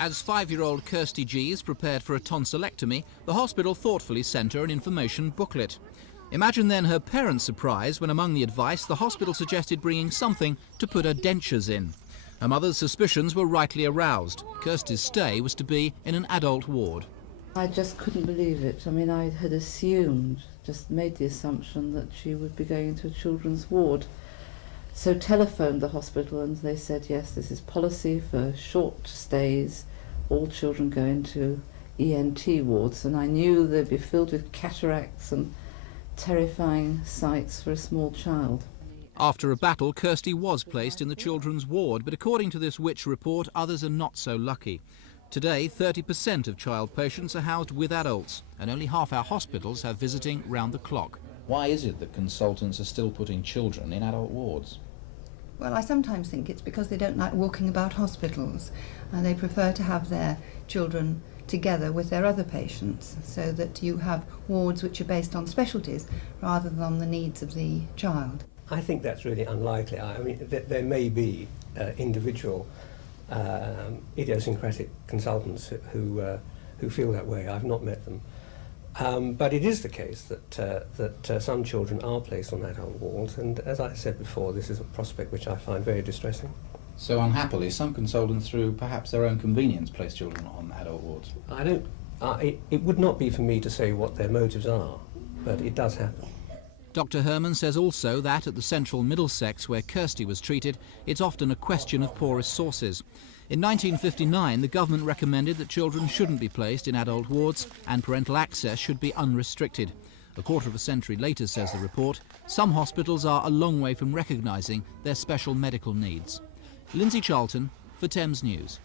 As 5-year-old Kirsty G is prepared for a tonsillectomy, the hospital thoughtfully sent her an information booklet. Imagine then her parents' surprise when among the advice the hospital suggested bringing something to put her dentures in. Her mother's suspicions were rightly aroused. Kirsty's stay was to be in an adult ward. I just couldn't believe it. I mean, I had assumed, just made the assumption that she would be going into a children's ward. So telephoned the hospital and they said, yes, this is policy for short stays. All children go into ENT wards, and I knew they'd be filled with cataracts and terrifying sights for a small child. After a battle, Kirsty was placed in the children's ward, but according to this Which report, others are not so lucky. Today, 30% of child patients are housed with adults, and only half our hospitals have visiting round the clock. Why is it that consultants are still putting children in adult wards? Well, I sometimes think it's because they don't like walking about hospitals, and they prefer to have their children together with their other patients, so that you have wards which are based on specialties rather than on the needs of the child. I think that's really unlikely. I mean, there may be individual idiosyncratic consultants who feel that way. I've not met them. But it is the case that some children are placed on adult wards, and as I said before, this is a prospect which I find very distressing. So unhappily, some consultants, through perhaps their own convenience, place children on adult wards. It would not be for me to say what their motives are, but it does happen. Dr. Herman says also that at the Central Middlesex, where Kirsty was treated, it's often a question of poor resources. In 1959, the government recommended that children shouldn't be placed in adult wards and parental access should be unrestricted. A quarter of a century later, says the report, some hospitals are a long way from recognising their special medical needs. Lindsay Charlton for Thames News.